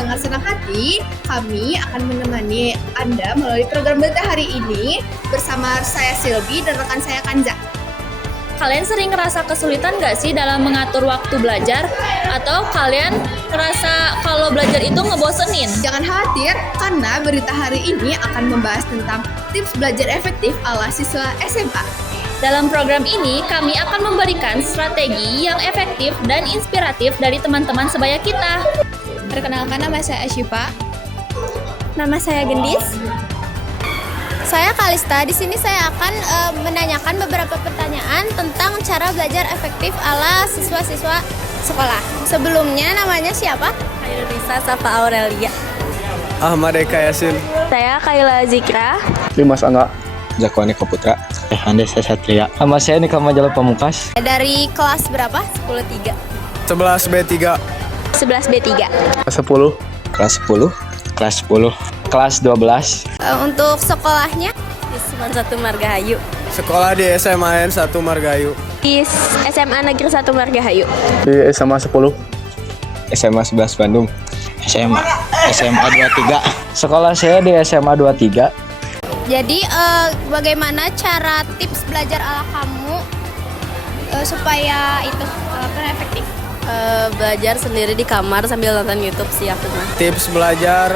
Dengan senang hati, kami akan menemani Anda melalui program belajar hari ini bersama saya Silvi dan rekan saya Kanza. Kalian sering ngerasa kesulitan nggak sih dalam mengatur waktu belajar? Atau kalian ngerasa kalau belajar itu ngebosenin? Jangan khawatir, karena berita hari ini akan membahas tentang tips belajar efektif ala siswa SMA. Dalam program ini, kami akan memberikan strategi yang efektif dan inspiratif dari teman-teman sebaya kita. Perkenalkan, nama saya Asyifa. Nama saya Gendis. Saya Kalista. Di sini saya akan menanyakan beberapa pertanyaan tentang cara belajar efektif ala siswa-siswa sekolah. Sebelumnya namanya siapa? Risa Safa Aurelia. Ahmad Eka Yasin. Saya Kaila Zikra. Dimas Angga. Zakwani Kaputra. Andes Satria. Nama saya Nika Majalo Pamukas. Dari kelas berapa? 10-3. 11B3. 11B3. 10. Kelas 10. Kelas 10. Kelas 12. Untuk sekolahnya? Isman 1 Margahayu. Sekolah di SMAN 1 Margahayu. Di SMA Negeri 1 Margahayu. Di SMA 10. SMA 11 Bandung. SMA 23. Sekolah saya di SMA 23. Jadi bagaimana cara tips belajar ala kamu supaya itu efektif? Belajar sendiri di kamar sambil nonton YouTube sih aku mah. Tips belajar,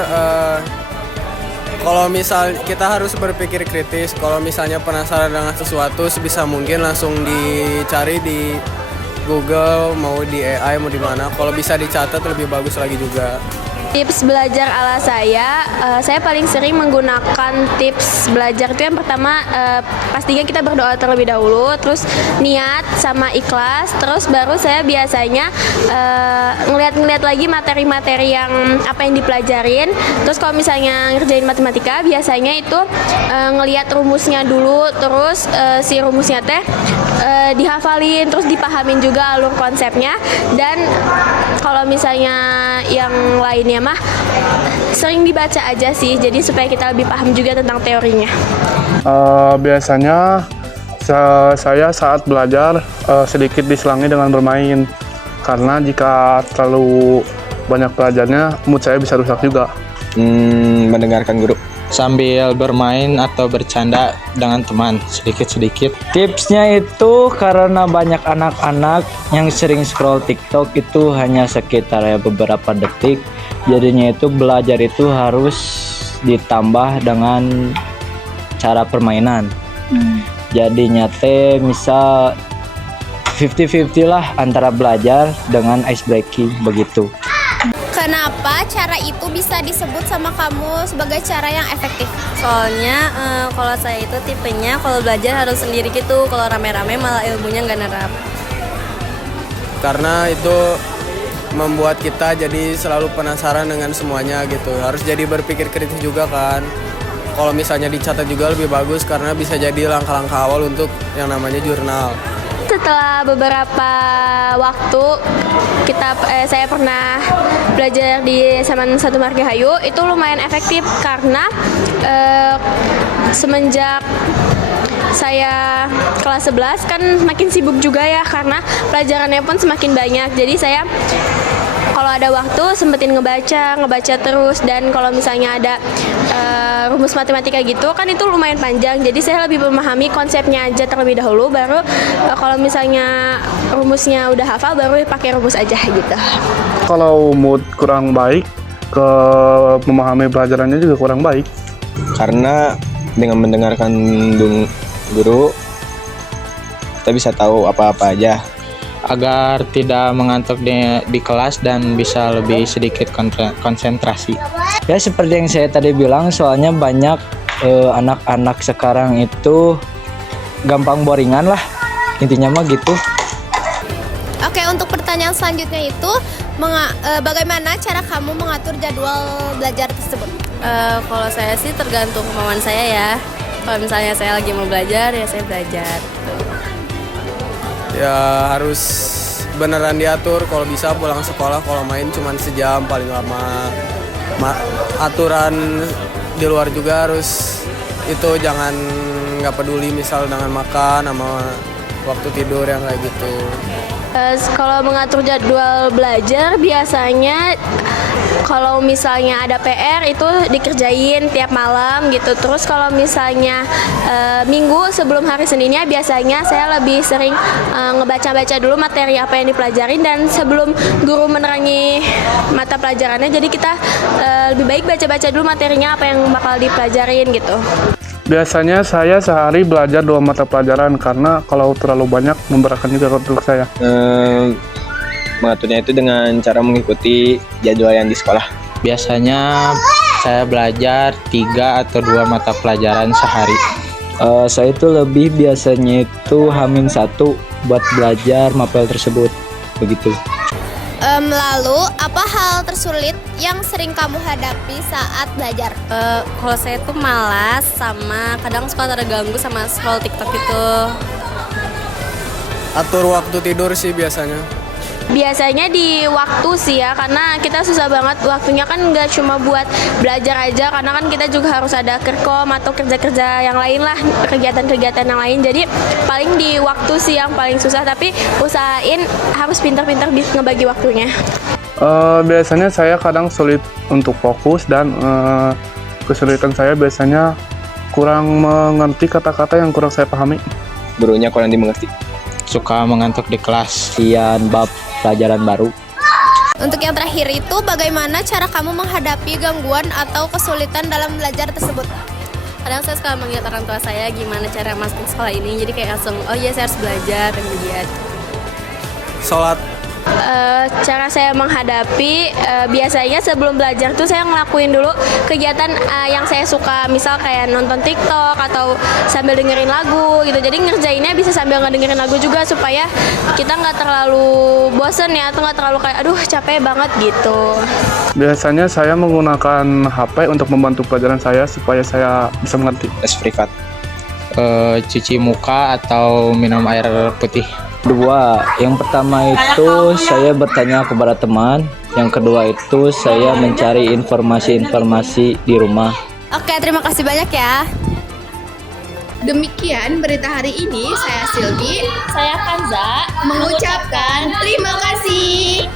kalau misal kita harus berpikir kritis, kalau misalnya penasaran dengan sesuatu sebisa mungkin langsung dicari di Google, mau di AI, mau di mana. Kalau bisa dicatat lebih bagus lagi juga. Tips belajar ala saya paling sering menggunakan tips belajar itu yang pertama pastinya kita berdoa terlebih dahulu, terus niat sama ikhlas, terus baru saya biasanya ngeliat lagi materi-materi yang apa yang dipelajarin. Terus kalau misalnya ngerjain matematika biasanya itu ngeliat rumusnya dulu, terus si rumusnya teh dihafalin, terus dipahamin juga alur konsepnya. Dan kalau misalnya yang lainnya mah sering dibaca aja sih, jadi supaya kita lebih paham juga tentang teorinya. Biasanya saya saat belajar sedikit diselangi dengan bermain, karena jika terlalu banyak belajarnya mood saya bisa rusak juga. Mendengarkan guru sambil bermain atau bercanda dengan teman sedikit-sedikit. Tipsnya itu karena banyak anak-anak yang sering scroll TikTok itu hanya sekitar beberapa detik. Jadinya itu belajar itu harus ditambah dengan cara permainan. Jadinya misal 50-50 lah antara belajar dengan ice breaking begitu. Kenapa cara itu bisa disebut sama kamu sebagai cara yang efektif? Soalnya kalau saya itu tipenya kalau belajar harus sendiri gitu, kalau rame-rame malah ilmunya nggak nerap. Karena itu membuat kita jadi selalu penasaran dengan semuanya gitu. Harus jadi berpikir kritis juga kan. Kalau misalnya dicatat juga lebih bagus karena bisa jadi langkah-langkah awal untuk yang namanya jurnal. Setelah beberapa waktu saya pernah belajar di SMA 1 Margahayu, itu lumayan efektif karena semenjak saya kelas 11 kan makin sibuk juga ya, karena pelajarannya pun semakin banyak. Jadi saya kalau ada waktu sempetin ngebaca terus, dan kalau misalnya ada rumus matematika gitu kan itu lumayan panjang. Jadi saya lebih memahami konsepnya aja terlebih dahulu, baru kalau misalnya rumusnya udah hafal baru pakai rumus aja gitu. Kalau mood kurang baik, ke memahami pelajarannya juga kurang baik. Karena dengan mendengarkan guru kita bisa tahu apa-apa aja, agar tidak mengantuk di kelas dan bisa lebih sedikit konsentrasi. Ya seperti yang saya tadi bilang, soalnya banyak anak-anak sekarang itu gampang boringan lah, intinya mah gitu. Oke, untuk pertanyaan selanjutnya itu bagaimana cara kamu mengatur jadwal belajar tersebut? Kalau saya sih tergantung kemauan saya ya. Kalau misalnya saya lagi mau belajar ya saya belajar. Ya harus beneran diatur, kalau bisa pulang sekolah, kalau main cuma sejam paling lama. Aturan di luar juga harus itu, jangan nggak peduli misal dengan makan sama waktu tidur yang kayak gitu. Kalau mengatur jadwal belajar biasanya kalau misalnya ada PR itu dikerjain tiap malam gitu. Terus kalau misalnya minggu sebelum hari Seninnya biasanya saya lebih sering ngebaca-baca dulu materi apa yang dipelajarin, dan sebelum guru menerangi mata pelajarannya jadi kita lebih baik baca-baca dulu materinya apa yang bakal dipelajarin gitu. Biasanya saya sehari belajar 2 mata pelajaran karena kalau terlalu banyak memberatkan juga untuk saya. Mengaturnya itu dengan cara mengikuti jadwal yang di sekolah. Biasanya saya belajar 3 atau 2 mata pelajaran sehari. Saya itu lebih biasanya itu H-1 buat belajar mapel tersebut. Begitu. Lalu, apa hal tersulit yang sering kamu hadapi saat belajar? Kalau saya tuh malas sama kadang suka terganggu sama scroll TikTok itu. Atur waktu tidur sih biasanya. Biasanya di waktu sih ya, karena kita susah banget waktunya kan nggak cuma buat belajar aja, karena kan kita juga harus ada kerkom atau kerja-kerja yang lain lah, kegiatan-kegiatan yang lain. Jadi paling di waktu sih yang paling susah, tapi usahain harus pintar-pintar ngebagi waktunya. Biasanya saya kadang sulit untuk fokus dan kesulitan saya biasanya kurang mengerti kata-kata yang kurang saya pahami. Gurunya kurang dimengerti. Suka mengantuk di kelas, kian bab pelajaran baru. Untuk yang terakhir itu, bagaimana cara kamu menghadapi gangguan atau kesulitan dalam belajar tersebut? Kadang saya suka melihat orang tua saya gimana cara masuk sekolah ini, jadi kayak langsung, oh iya saya harus belajar dan lihat. Sholat. Cara saya menghadapi biasanya sebelum belajar tuh saya ngelakuin dulu kegiatan yang saya suka, misal kayak nonton TikTok atau sambil dengerin lagu gitu. Jadi ngerjainnya bisa sambil ngedengerin lagu juga supaya kita nggak terlalu bosen ya, atau nggak terlalu kayak aduh capek banget gitu. Biasanya saya menggunakan HP untuk membantu pelajaran saya supaya saya bisa mengerti. Tes privat. Cuci muka atau minum air putih. 2. Yang pertama itu saya bertanya kepada teman. Yang kedua itu saya mencari informasi-informasi di rumah. Oke, terima kasih banyak ya. Demikian berita hari ini, saya Silvi Saya Kanza mengucapkan terima kasih.